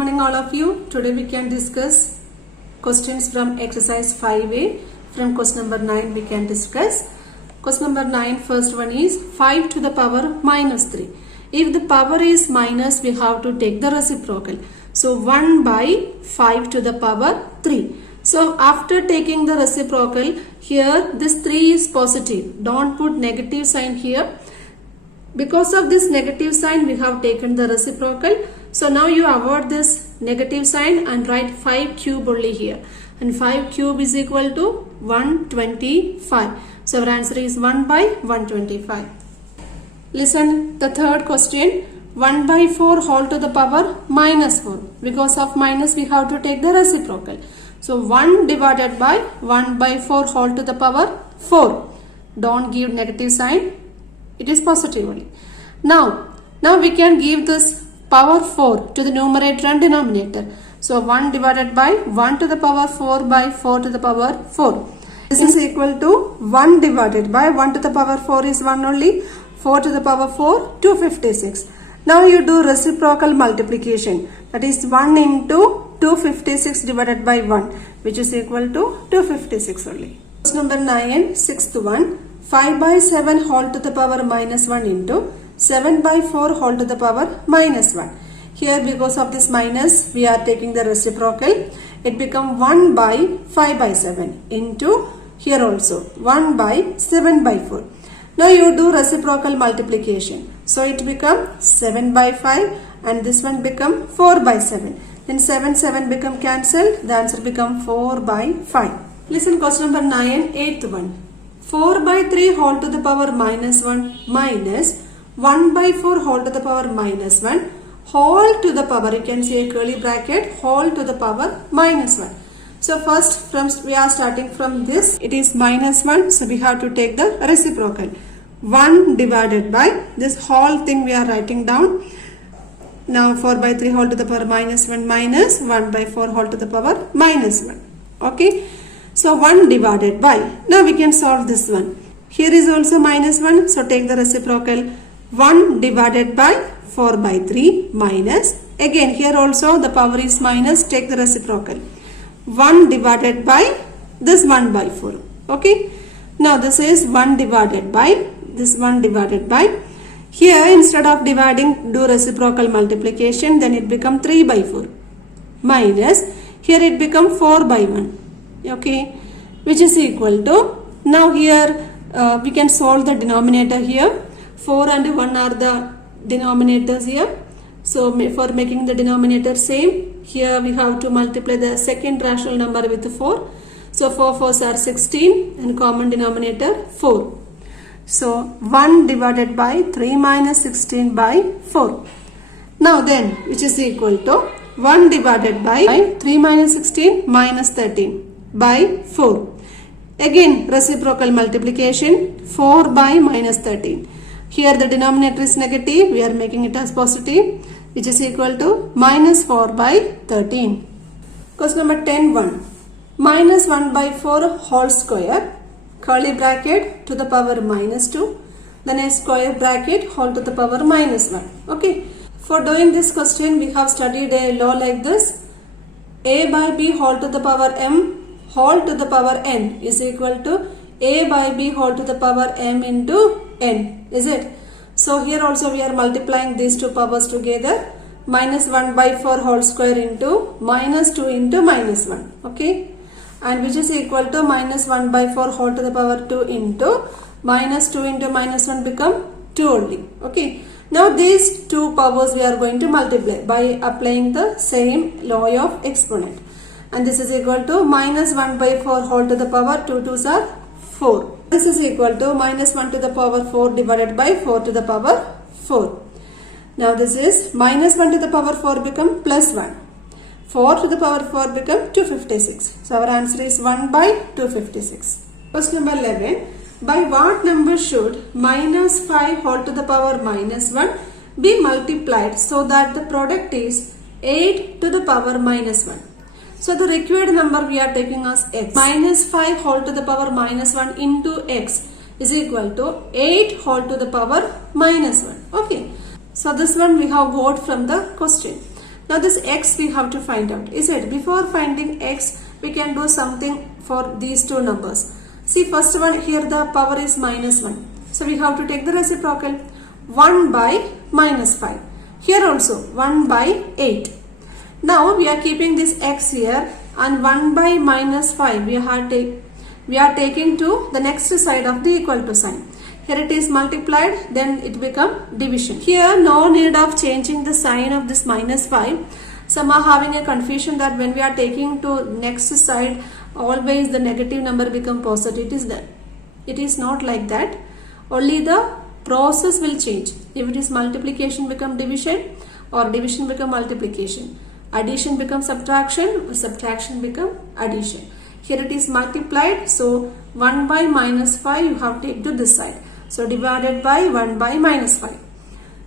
morning all of you. Today we can discuss questions from exercise 5a. From question number 9 we can discuss. Question number 9, first one is 5 to the power minus 3. If the power is minus, we have to take the reciprocal. So 1 by 5 to the power 3. So after taking the reciprocal, here this 3 is positive. Don't put negative sign here. Because of this negative sign, we have taken the reciprocal. So now you avoid this negative sign and write 5 cube only here. And 5 cube is equal to 125. So our answer is 1 by 125. Listen, the third question. 1 by 4 whole to the power minus 4. Because of minus, we have to take the reciprocal. So 1 divided by 1 by 4 whole to the power 4. Don't give negative sign. It is positive only. Now we can give this power 4 to the numerator and denominator. So 1 divided by 1 to the power 4 by 4 to the power 4. This is equal to 1 divided by 1 to the power 4 is 1 only. 4 to the power 4, 256. Now you do reciprocal multiplication. That is 1 into 256 divided by 1, which is equal to 256 only. Question number 9, sixth one. 5 by 7 whole to the power minus 1 into 7 by 4 whole to the power minus 1. Here because of this minus, we are taking the reciprocal. It becomes 1 by 5 by 7 into here also 1 by 7 by 4. Now you do reciprocal multiplication. So it becomes 7 by 5 and this one become 4 by 7. Then 7 become cancelled. The answer become 4 by 5. Listen, question number 9, eighth one. 4 by 3 whole to the power minus 1 minus 1 by 4 whole to the power minus 1 whole to the power, you can say curly bracket, whole to the power minus 1. So first we are starting from this, it is minus 1, so we have to take the reciprocal. 1 divided by this whole thing we are writing down. Now 4 by 3 whole to the power minus 1 minus 1 by 4 whole to the power minus 1. Okay. So 1 divided by, now we can solve this one. Here is also minus 1, so take the reciprocal. 1 divided by 4 by 3 minus, again here also the power is minus, take the reciprocal. 1 divided by this 1 by 4. Okay. Now this is 1 divided by, this 1 divided by. Here instead of dividing, do reciprocal multiplication, then it become 3 by 4 minus, here it become 4 by 1. Okay, which is equal to, now here we can solve the denominator here. 4 and 1 are the denominators here. So for making the denominator same, here we have to multiply the second rational number with 4. So 4 4s are 16 and common denominator 4. So 1 divided by 3 minus 16 by 4. Now then, which is equal to 1 divided by 3 minus 16 minus 13 by 4. Again reciprocal multiplication, 4 by minus 13. Here the denominator is negative, we are making it as positive, which is equal to minus 4 by 13. Question number 10, 1. Minus 1 by 4 whole square, curly bracket to the power minus 2, then a square bracket whole to the power minus 1. Okay. For doing this question, we have studied a law like this. A by b whole to the power m whole to the power n is equal to a by b whole to the power m into n. Is it? So here also we are multiplying these two powers together. Minus 1 by 4 whole square into minus 2 into minus 1. Okay. And which is equal to minus 1 by 4 whole to the power 2 into minus 2 into minus 1 become 2 only. Okay. Now these two powers we are going to multiply by applying the same law of exponent. And this is equal to minus 1 by 4 whole to the power 2 2s are 4. This is equal to minus 1 to the power 4 divided by 4 to the power 4. Now this is minus 1 to the power 4 become plus 1. 4 to the power 4 become 256. So our answer is 1 by 256. Question number 11. By what number should minus 5 whole to the power minus 1 be multiplied so that the product is 8 to the power minus 1? So the required number we are taking as x. Minus 5 whole to the power minus 1 into x is equal to 8 whole to the power minus 1. Okay. So this one we have got from the question. Now this x we have to find out. Is it? Before finding x, we can do something for these two numbers. See, first one here the power is minus 1. So we have to take the reciprocal. 1 by minus 5. Here also 1 by 8. Now we are keeping this x here and 1 by minus 5 we are taking to the next side of the equal to sign. Here it is multiplied, then it become division. Here no need of changing the sign of this minus 5. Some are having a confusion that when we are taking to next side, always the negative number become positive. It is not like that. Only the process will change. If it is multiplication become division or division become multiplication. Addition becomes subtraction or subtraction become addition. Here it is multiplied, so 1 by minus 5 you have to take to this side. So divided by 1 by minus 5.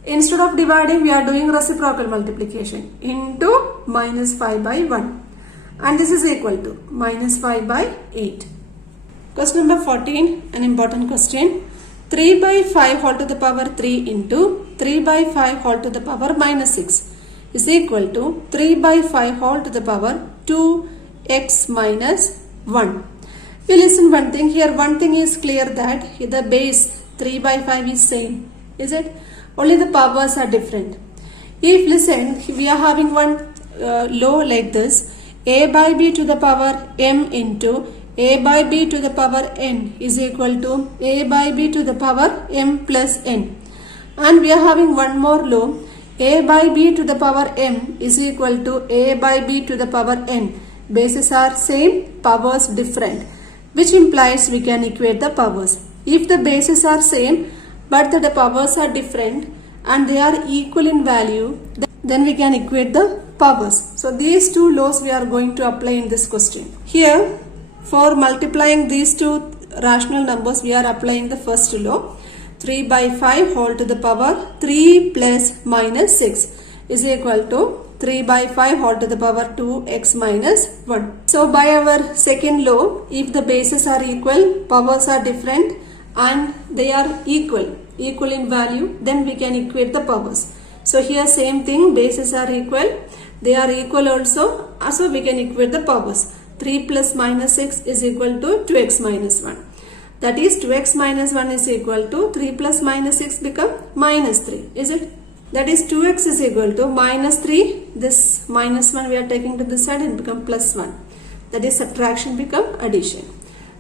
Instead of dividing, we are doing reciprocal multiplication into minus 5 by 1. And this is equal to minus 5 by 8. Question number 14, an important question. 3 by 5 whole to the power 3 into 3 by 5 whole to the power minus 6 is equal to 3 by 5 whole to the power 2x minus 1. We listen one thing here. One thing is clear that the base 3 by 5 is same. Is it? Only the powers are different. If listen, we are having one law like this. A by b to the power m into a by b to the power n is equal to a by b to the power m plus n. And we are having one more law. A by b to the power m is equal to a by b to the power n. Bases are same, powers different, which implies we can equate the powers. If the bases are same but the powers are different and they are equal in value, then we can equate the powers. So these two laws we are going to apply in this question. Here, for multiplying these two rational numbers, we are applying the first law. 3 by 5 whole to the power 3 plus minus 6 is equal to 3 by 5 whole to the power 2x minus 1. So by our second law, if the bases are equal, powers are different and they are equal in value, then we can equate the powers. So here same thing, bases are equal, they are equal also, so we can equate the powers. 3 plus minus 6 is equal to 2x minus 1. That is 2x minus 1 is equal to 3 plus minus 6 become minus 3. Is it? That is 2x is equal to minus 3. This minus 1 we are taking to this side and become plus 1. That is subtraction become addition.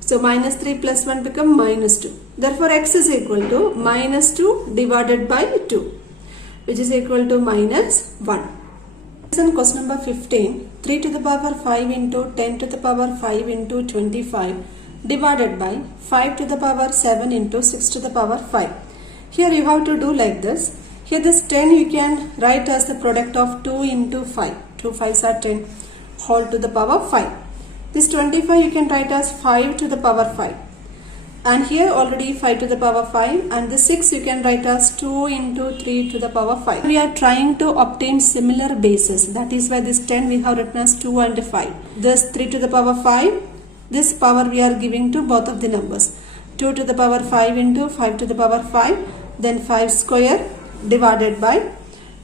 So minus 3 plus 1 become minus 2. Therefore x is equal to minus 2 divided by 2, which is equal to minus 1. Question number 15. 3 to the power 5 into 10 to the power 5 into 25 divided by 5 to the power 7 into 6 to the power 5. Here you have to do like this. Here this 10 you can write as the product of 2 into 5. 2 5s are 10 whole to the power 5. This 25 you can write as 5 to the power 5. And here already 5 to the power 5, and this 6 you can write as 2 into 3 to the power 5. We are trying to obtain similar bases. That is why this 10 we have written as 2 and 5. This 3 to the power 5. This power we are giving to both of the numbers. 2 to the power 5 into 5 to the power 5. Then 5 square divided by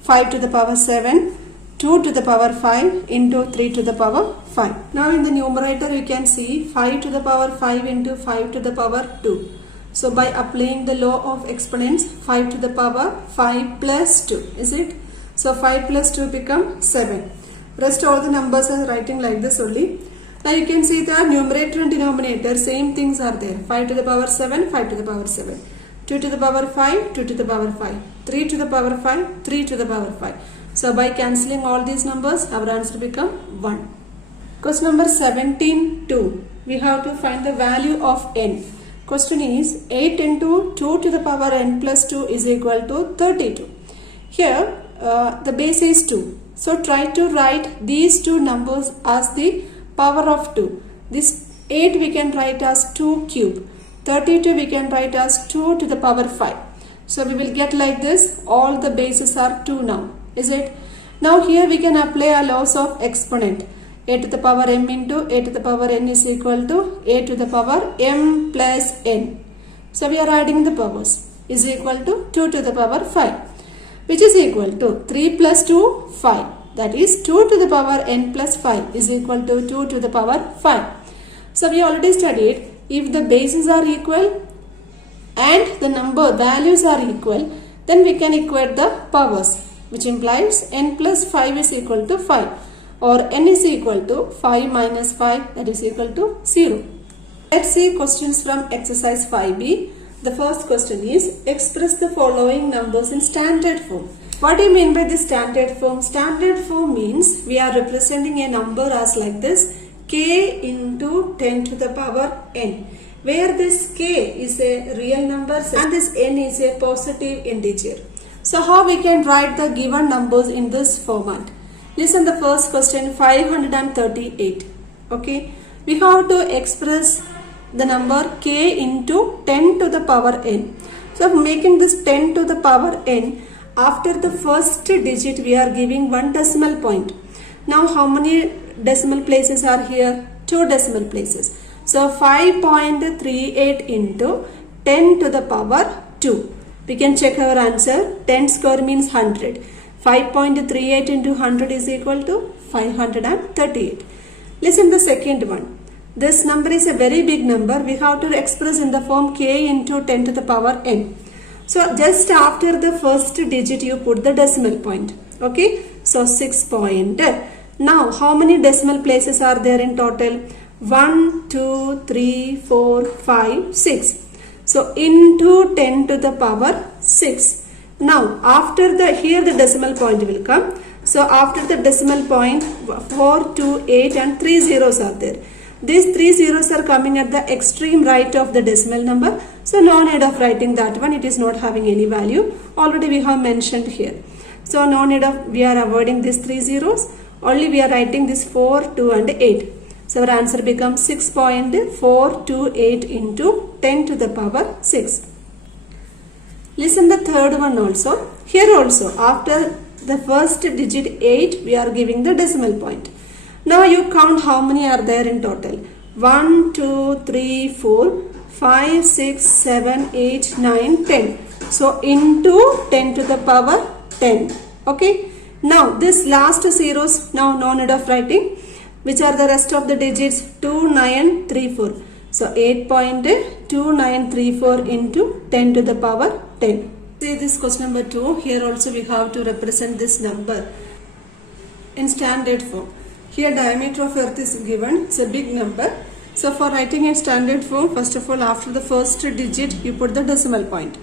5 to the power 7. 2 to the power 5 into 3 to the power 5. Now in the numerator you can see 5 to the power 5 into 5 to the power 2. So by applying the law of exponents, 5 to the power 5 plus 2. Is it? So 5 plus 2 become 7. Rest all the numbers are writing like this only. Now you can see the numerator and denominator, same things are there. 5 to the power 7, 5 to the power 7. 2 to the power 5, 2 to the power 5. 3 to the power 5, 3 to the power 5. So by cancelling all these numbers, our answer become 1. Question number 17-2. We have to find the value of n. Question is 8 into 2 to the power n plus 2 is equal to 32. Here the base is 2. So try to write these two numbers as the power of 2. This 8 we can write as 2 cube. 32 we can write as 2 to the power 5. So we will get like this. All the bases are 2 now. Is it? Now here we can apply a laws of exponent. A to the power m into a to the power n is equal to a to the power m plus n. So we are adding the powers. Is equal to 2 to the power 5. Which is equal to 3 plus 2, 5. that is 2 to the power n plus 5 is equal to 2 to the power 5. So we already studied, if the bases are equal and the number values are equal, then we can equate the powers, which implies n plus 5 is equal to 5, or n is equal to 5 minus 5, that is equal to 0. Let's see questions from exercise 5b. The first question is, express the following numbers in standard form. What do you mean by the standard form? Standard form means we are representing a number as like this, k into 10 to the power n, where this k is a real number and this n is a positive integer. So how we can write the given numbers in this format? Listen, the first question, 538. Okay, we have to express the number k into 10 to the power n. So making this 10 to the power n, after the first digit we are giving one decimal point. Now how many decimal places are here? 2 decimal places. So 5.38 into 10 to the power 2. We can check our answer. 10 square means 100. 5.38 into 100 is equal to 538. Listen the second one. This number is a very big number. We have to express in the form k into 10 to the power n. So just after the first digit you put the decimal point. Okay. So 6 point. Now how many decimal places are there in total? 1, 2, 3, 4, 5, 6. So into 10 to the power 6. Now after the, here the decimal point will come. So after the decimal point 4, 2, 8 and 3 zeros are there. These 3 zeros are coming at the extreme right of the decimal number. So no need of writing that one. It is not having any value. Already we have mentioned here. So no need of, we are avoiding these 3 zeros. Only we are writing this 4, 2 and 8. So our answer becomes 6.428 into 10 to the power 6. Listen the third one also. Here also after the first digit 8 we are giving the decimal point. Now you count how many are there in total. 1, 2, 3, 4, 5, 6, 7, 8, 9, 10. So into 10 to the power 10. Okay. Now this last zeros, now no need of writing. Which are the rest of the digits? 2934. So 8.2934 into 10 to the power 10. See this question number 2. Here also we have to represent this number in standard form. Here diameter of earth is given. It's a big number. So for writing in standard form, first of all after the first digit you put the decimal point.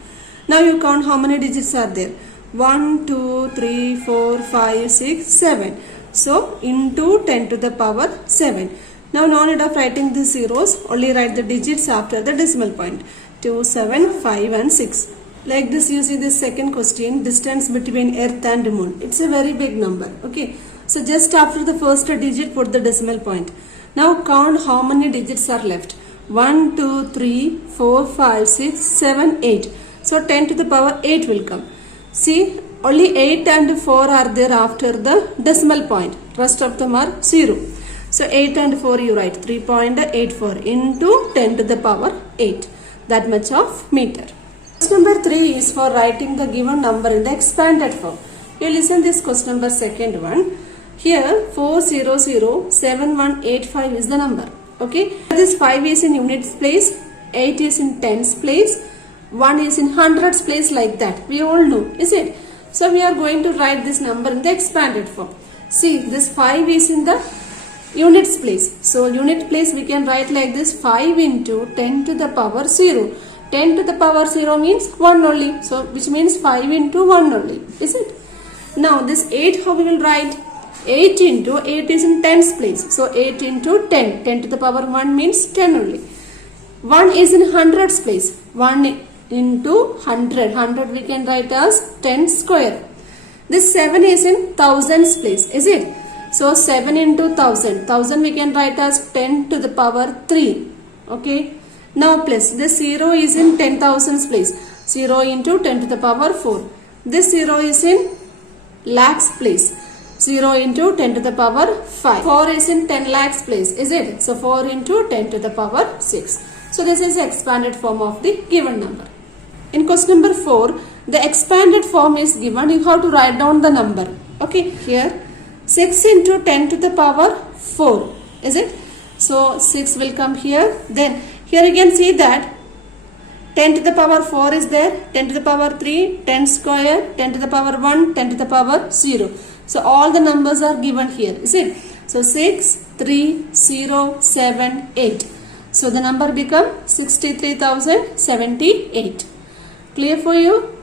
Now you count how many digits are there. 1, 2, 3, 4, 5, 6, 7. So into 10 to the power 7. Now no need of writing the zeros, only write the digits after the decimal point. 2, 7, 5 and 6. Like this you see this second question, distance between earth and moon. It's a very big number. Okay. So just after the first digit put the decimal point. Now count how many digits are left. 1, 2, 3, 4, 5, 6, 7, 8. So 10 to the power 8 will come. See, only 8 and 4 are there after the decimal point. Rest of them are 0. So 8 and 4 you write 3.84 into 10 to the power 8. That much of meter. Question number 3 is for writing the given number in the expanded form. You listen this question number second one. Here 4007185 is the number. Okay. This 5 is in units place, 8 is in tens place, 1 is in hundreds place, like that. We all know, is it? So we are going to write this number in the expanded form. See, this 5 is in the units place. So unit place we can write like this, 5 into 10 to the power 0. 10 to the power 0 means 1 only. So which means 5 into 1 only. Is it? Now this 8 how we will write? 8 into 8 is in tens place. So 8 into 10. 10 to the power 1 means 10 only. 1 is in hundreds place. 1 into 100. 100 we can write as 10 square. This 7 is in thousands place. Is it? So 7 into 1000. 1000 we can write as 10 to the power 3. Okay. Now plus this 0 is in 10,000s place. 0 into 10 to the power 4. This 0 is in lakhs place. 0 into 10 to the power 5. 4 is in 10 lakhs place. Is it? So 4 into 10 to the power 6. So this is the expanded form of the given number. In question number 4, the expanded form is given. You have to write down the number. Okay. Here 6 into 10 to the power 4, is it? So 6 will come here. Then here you can see that 10 to the power 4 is there, 10 to the power 3, 10 square, 10 to the power 1, 10 to the power 0. So all the numbers are given here, is it? So 6, 3, 0, 7, 8. So the number become 63,078. Clear for you?